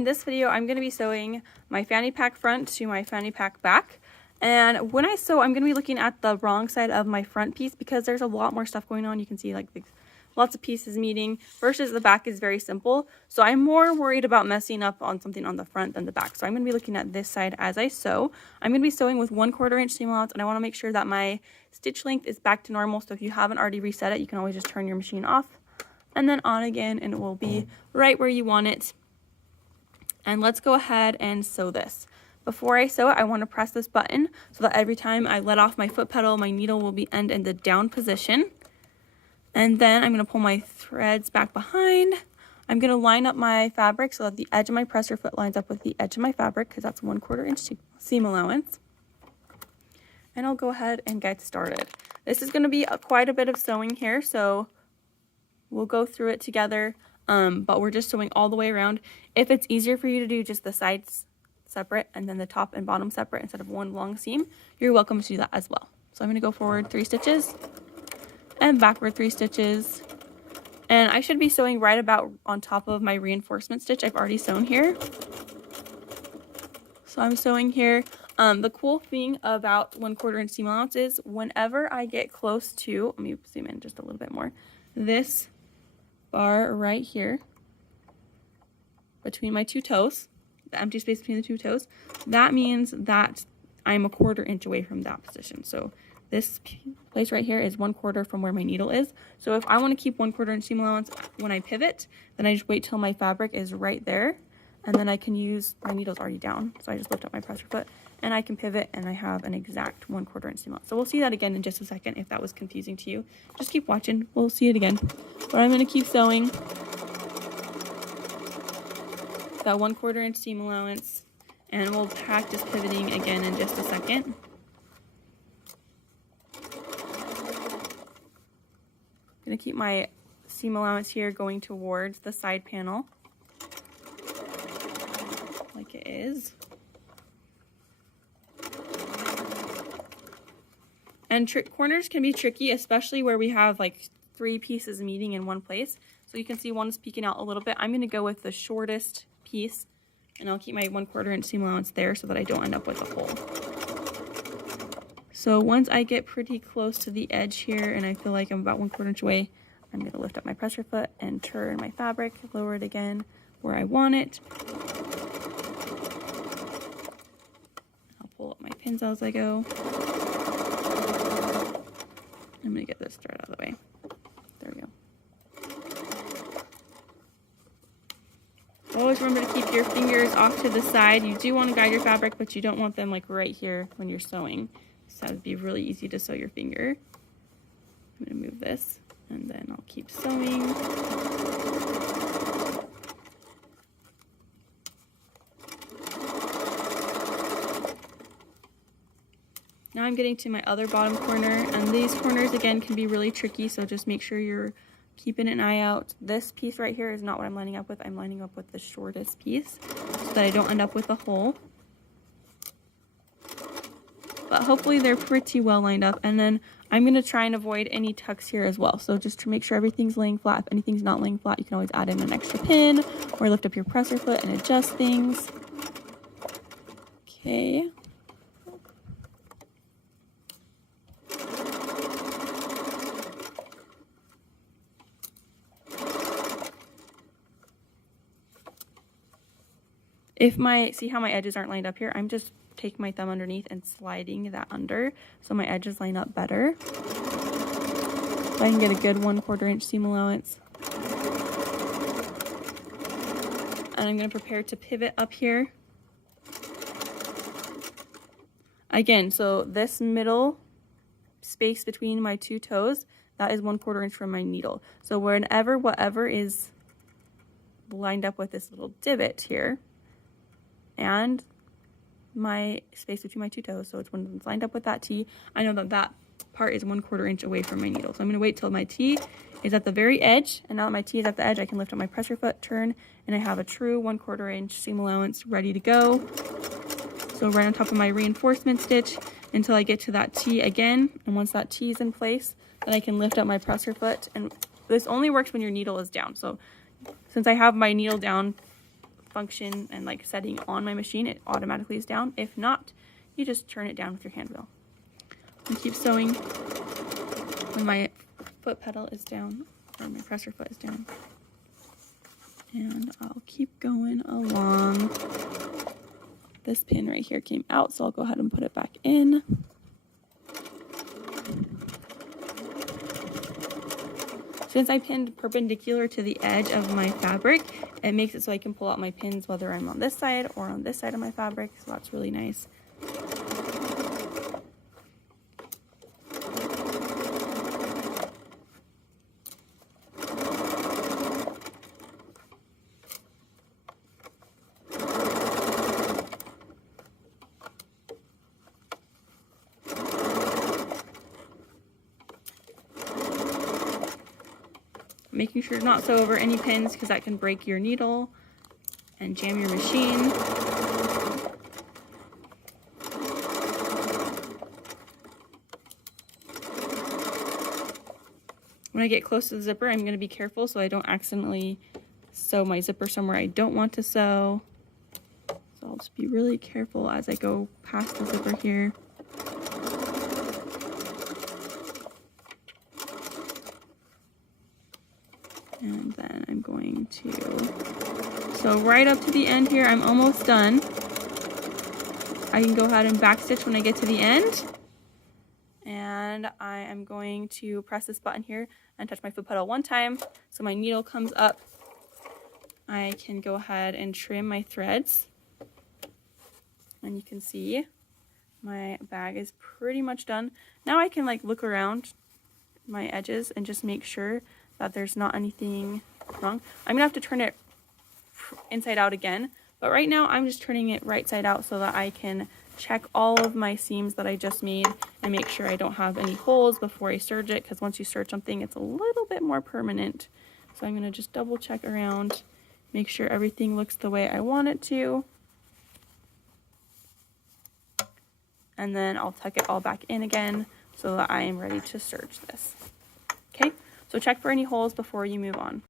in this video, I'm going to be sewing my fanny pack front to my fanny pack back. And when I sew, I'm going to be looking at the wrong side of my front piece because there's a lot more stuff going on. You can see like lots of pieces meeting versus the back is very simple. So I'm more worried about messing up on something on the front than the back. So I'm going to be looking at this side as I sew. I'm going to be sewing with 1/4 inch seam allowance, and I want to make sure that my stitch length is back to normal. So if you haven't already reset it, you can always just turn your machine off and then on again, and it will be right where you want it. And let's go ahead and sew this. Before I sew it, I want to press this button so that every time I let off my foot pedal, my needle will be end in the down position. And then I'm going to pull my threads back behind. I'm going to line up my fabric so that the edge of my presser foot lines up with the edge of my fabric, because that's 1/4 inch seam allowance. And I'll go ahead and get started. This is going to be quite a bit of sewing here, so we'll go through it together, but we're just sewing all the way around. If it's easier for you to do just the sides separate and then the top and bottom separate instead of one long seam, you're welcome to do that as well. So I'm going to go forward 3 stitches and backward 3 stitches. And I should be sewing right about on top of my reinforcement stitch I've already sewn here. So I'm sewing here. The cool thing about 1/4 inch seam allowance is whenever I get close to, let me zoom in just a little bit more, this bar right here between my 2 toes, the empty space between the 2 toes, that means that I'm 1/4 inch away from that position. So this place right here is 1/4 from where my needle is. So if I want to keep 1/4 inch seam allowance when I pivot, then I just wait till my fabric is right there, and then I can use, my needle's already down, so I just lift up my presser foot and I can pivot, and I have an exact 1/4 inch seam allowance. So we'll see that again in just a second if that was confusing to you. Just keep watching, we'll see it again. But I'm going to keep sewing that 1/4 inch seam allowance, and we'll practice pivoting again in just a second. I'm going to keep my seam allowance here going towards the side panel like it is. And corners can be tricky, especially where we have like 3 pieces meeting in one place. So you can see one is peeking out a little bit. I'm going to go with the shortest piece, and I'll keep my 1/4 inch seam allowance there so that I don't end up with a hole. So once I get pretty close to the edge here and I feel like I'm about 1/4 inch away, I'm going to lift up my presser foot and turn my fabric, lower it again where I want it. I'll pull up my pins as I go. I'm going to get this thread out of the way. There we go. Always remember to keep your fingers off to the side. You do want to guide your fabric, but you don't want them like right here when you're sewing. So that would be really easy to sew your finger. I'm going to move this, and then I'll keep sewing. Now I'm getting to my other bottom corner, and these corners again can be really tricky, so just make sure you're keeping an eye out. This piece right here is not what I'm lining up with. I'm lining up with the shortest piece so that I don't end up with a hole. But hopefully they're pretty well lined up, and then I'm going to try and avoid any tucks here as well. So just to make sure everything's laying flat. If anything's not laying flat, you can always add in an extra pin or lift up your presser foot and adjust things. Okay. See how my edges aren't lined up here? I'm just taking my thumb underneath and sliding that under so my edges line up better. So I can get a good 1/4 inch seam allowance. And I'm going to prepare to pivot up here. Again, so this middle space between my 2 toes, that is 1/4 inch from my needle. So whatever is lined up with this little divot here, and my space between my 2 toes, so it's when it's lined up with that T, I know that that part is 1/4 inch away from my needle. So I'm going to wait till my T is at the very edge, and now that my T is at the edge, I can lift up my presser foot, turn, and I have a true 1/4 inch seam allowance ready to go. So right on top of my reinforcement stitch until I get to that T again, and once that T is in place, then I can lift up my presser foot. And this only works when your needle is down. So since I have my needle down function and like setting on my machine, it automatically is down. If not, you just turn it down with your hand wheel. And keep sewing when my foot pedal is down, or my presser foot is down. And I'll keep going along. This pin right here came out, so I'll go ahead and put it back in. Since I pinned perpendicular to the edge of my fabric, it makes it so I can pull out my pins whether I'm on this side or on this side of my fabric, so that's really nice. Making sure to not sew over any pins because that can break your needle and jam your machine. When I get close to the zipper, I'm going to be careful so I don't accidentally sew my zipper somewhere I don't want to sew. So I'll just be really careful as I go past the zipper here. And then I'm going to sew right up to the end here. I'm almost done. I can go ahead and backstitch when I get to the end. And I am going to press this button here and touch my foot pedal one time so my needle comes up. I can go ahead and trim my threads. And you can see my bag is pretty much done. Now I can like look around my edges and just make sure that there's not anything wrong. I'm gonna have to turn it inside out again, but right now I'm just turning it right side out so that I can check all of my seams that I just made and make sure I don't have any holes before I serge it, because once you serge something, it's a little bit more permanent. So I'm gonna just double check around, make sure everything looks the way I want it to. And then I'll tuck it all back in again so that I am ready to serge this. Okay, so check for any holes before you move on.